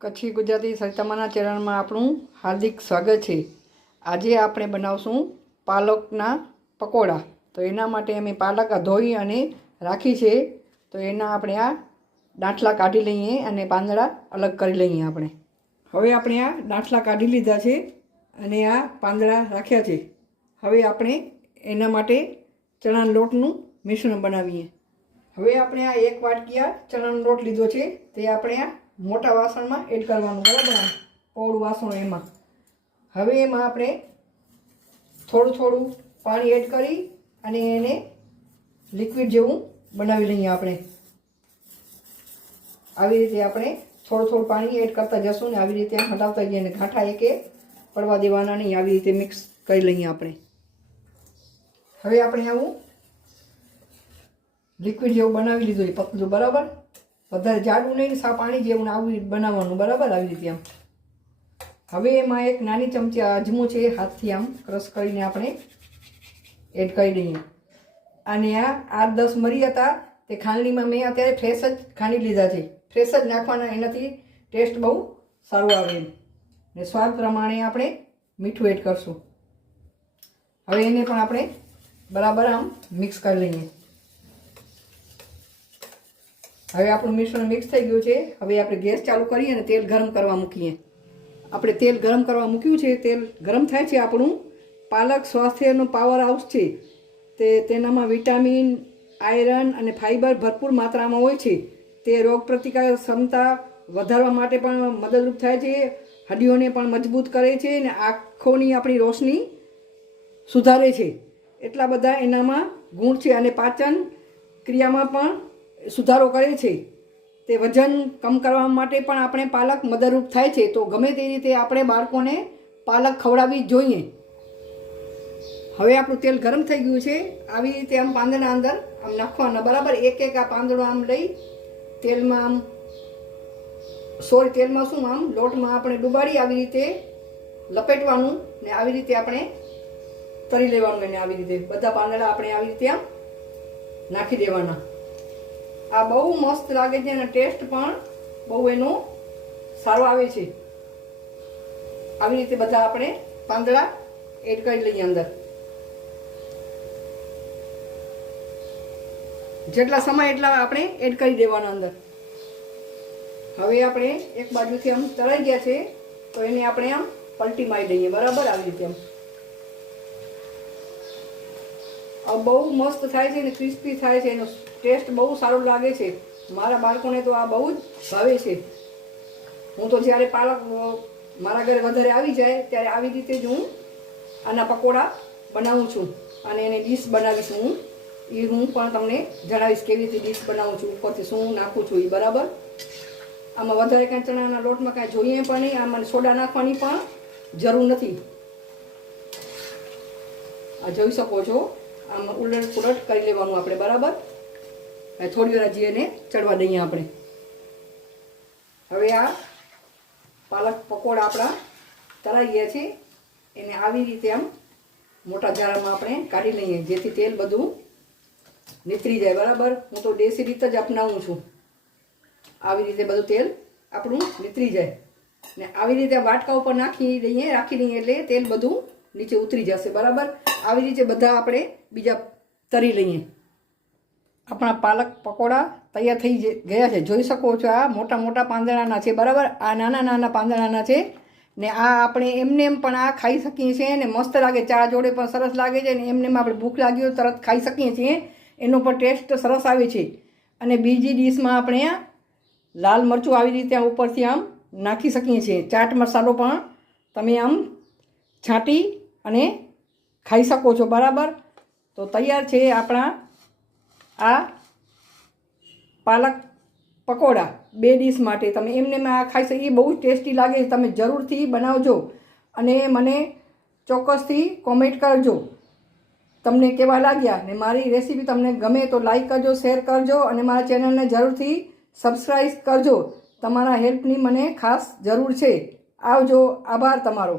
કચ્છી ગુજરાતી સરિતામાના ચેનલમાં આપણું હાર્દિક સ્વાગત છે। આજે આપણે બનાવશું પાલકના પકોડા। તો એના માટે અમે પાલક ધોઈ અને રાખી છે। તો એના આપણે આ ડાંઠલા કાઢી લઈએ અને પાંદડા અલગ કરી લઈએ। હવે આપણે આ ડાંઠલા કાઢી લીધા છે અને આ પાંદડા રાખ્યા છે। હવે આપણે એના માટે ચણાના લોટનું મિશ્રણ બનાવીએ। હવે આપણે આ એક વાટકી ચણાનો લોટ લીધો છે, તે આપણે આ મોટા વાસણમાં એડ કરવાનું, બરાબર? પહોળું વાસણ એમાં। હવે એમાં આપણે થોડું થોડું પાણી એડ કરી અને એને લિક્વિડ જેવું બનાવી લઈએ। આપણે આવી રીતે આપણે થોડું થોડું પાણી એડ કરતા જશું ને આવી રીતે હટાવતા જઈએ અને ગાંઠા એકે પડવા દેવાના નહીં। આવી રીતે મિક્સ કરી લઈએ આપણે। હવે આપણે આવું લિક્વિડ જેવું બનાવી લીધું, પતલું, બરાબર? વધારે જાડું નહીં, સા પાણી જેવું આવું બનાવવાનું, બરાબર? આવી રીતે આમ। હવે એમાં એક નાની ચમચી અજમો છે, હાથથી આમ ક્રશ કરીને આપણે એડ કરી દઈએ। અને આ 8-10 મરી હતા, તે ખાંડણીમાં મેં અત્યારે ફ્રેશ જ ખાંડી લીધા છે। ફ્રેશ જ નાખવાના, એનાથી ટેસ્ટ બહુ સારું આવે ને સ્વાદ પ્રમાણે આપણે મીઠું એડ કરશું। હવે એને પણ આપણે બરાબર આમ મિક્સ કરી લઈએ। હવે આપણું મિશ્રણ મિક્સ થઈ ગયું છે। હવે આપણે ગેસ ચાલુ કરી અને તેલ ગરમ કરવા મૂકીએ। આપણે તેલ ગરમ કરવા મૂક્યું છે, તેલ ગરમ થાય છે। આપણું પાલક સ્વાસ્થ્યનો પાવર હાઉસ છે, તેનામાં વિટામિન, આયરન અને ફાઇબર ભરપૂર માત્રામાં હોય છે। તે રોગ પ્રતિકારક ક્ષમતા વધારવા માટે પણ મદદરૂપ થાય છે, હડ્ડીઓને પણ મજબૂત કરે છે અને આંખોની આપણી રોશની સુધારે છે। એટલા બધા એનામાં ગુણ છે અને પાચન ક્રિયામાં પણ સુધારો કરે છે। તે વજન કમ કરવા માટે પણ આપણે પાલક મદદરૂપ થાય છે। તો ગમે તે રીતે આપણે બાળકોને પાલક ખવડાવવી જોઈએ। હવે આપણું તેલ ગરમ થઈ ગયું છે। આવી રીતે આમ પાંદડા અંદર આમ નાખવાના, બરાબર? એક એક આ પાંદડો આમ લઈ તેલમાં આમ તેલમાં શું આમ લોટમાં આપણે ડુબાડી આવી રીતે લપેટવાનું ને આવી રીતે આપણે તળી લેવાનું। એને આવી રીતે બધા પાંદડા આપણે આવી રીતે આમ નાખી દેવાના। આ બહુ મસ્ત લાગે છે અને ટેસ્ટ પણ બહુ એનો સારો આવે છે। આવી રીતે બધા આપણે પાંદડા એડ કરી લઈએ અંદર। જેટલા સમય એટલા આપણે એડ કરી દેવાના અંદર। હવે આપણે એક બાજુથી આમ તળાઈ ગયા છે, તો એને આપણે આમ પલટી મારી દઈએ, બરાબર? આવી રીતે આમ બહુ મસ્ત થાય છે ને ક્રિસ્પી થાય છે, એનો ટેસ્ટ બહુ સારો લાગે છે। મારા બાળકોને તો આ બહુ જ ભાવે છે। હું તો જ્યારે પાલક મારા ઘરે વધારે આવી જાય ત્યારે આવી રીતે જ હું આના પકોડા બનાવું છું અને એને ડીશ બનાવીશ હું પણ તમને જણાવીશ કેવી રીતે ડીશ બનાવું છું, ઉપરથી શું નાખું છું એ, બરાબર? આમાં વધારે કાંઈ ચણાના લોટમાં કાંઈ જોઈએ પણ નહીં, આમાં સોડા નાખવાની પણ જરૂર નથી। આ જોઈ શકો છો, આમાં ઉલટ પુલટ કરી લેવાનું આપણે, બરાબર? થોડી વાર હજી એને ચડવા દઈએ આપણે। હવે આ પાલક પકોડા આપણા તળાઈ ગયા છે, એને આવી રીતે આમ મોટા જારમાં આપણે કાઢી લઈએ, જેથી તેલ બધું નીતરી જાય, બરાબર? હું તો દેશી રીત જ અપનાવું છું। આવી રીતે બધું તેલ આપણું નીતરી જાય ને આવી રીતે વાટકા ઉપર રાખી દઈએ એટલે તેલ બધું નીચે ઉતરી જશે, બરાબર? આવી રીતે બધા આપણે બીજા તળી લઈએ। આપણા પાલક પકોડા તૈયાર થઈ ગયા છે, જોઈ શકો છો। આ મોટા મોટા પાંદડાના છે, બરાબર? આ નાના નાના પાંદડાના છે ને આ આપણે એમને એમ પણ આ ખાઈ શકીએ છીએ ને મસ્ત લાગે, ચા જોડે પણ સરસ લાગે છે ને એમને એમ આપણે ભૂખ લાગી હોય તરત ખાઈ શકીએ છીએ, એનો પણ ટેસ્ટ સરસ આવે છે। અને બીજી ડીશમાં આપણે આ લાલ મરચું આવી રીતે ઉપરથી આમ નાખી શકીએ છીએ। ચાટ મસાલો પણ તમે આમ છાંટી અને ખાઈ શકો છો, બરાબર? તો તૈયાર છે આપણા આ પાલક પકોડા 2 ડીશ માટે। તમે એમને આ ખાઈ શકો, એ બહુ ટેસ્ટી લાગે છે। તમે જરૂરથી બનાવજો અને મને ચોક્કસથી કોમેન્ટ કરજો તમને કેવા લાગ્યા ને મારી રેસીપી તમને ગમે તો લાઈક કરજો, શેર કરજો અને મારા ચેનલને જરૂરથી સબસ્ક્રાઈબ કરજો। તમારા હેલ્પની મને ખાસ જરૂર છે। આવજો, આભાર તમારો।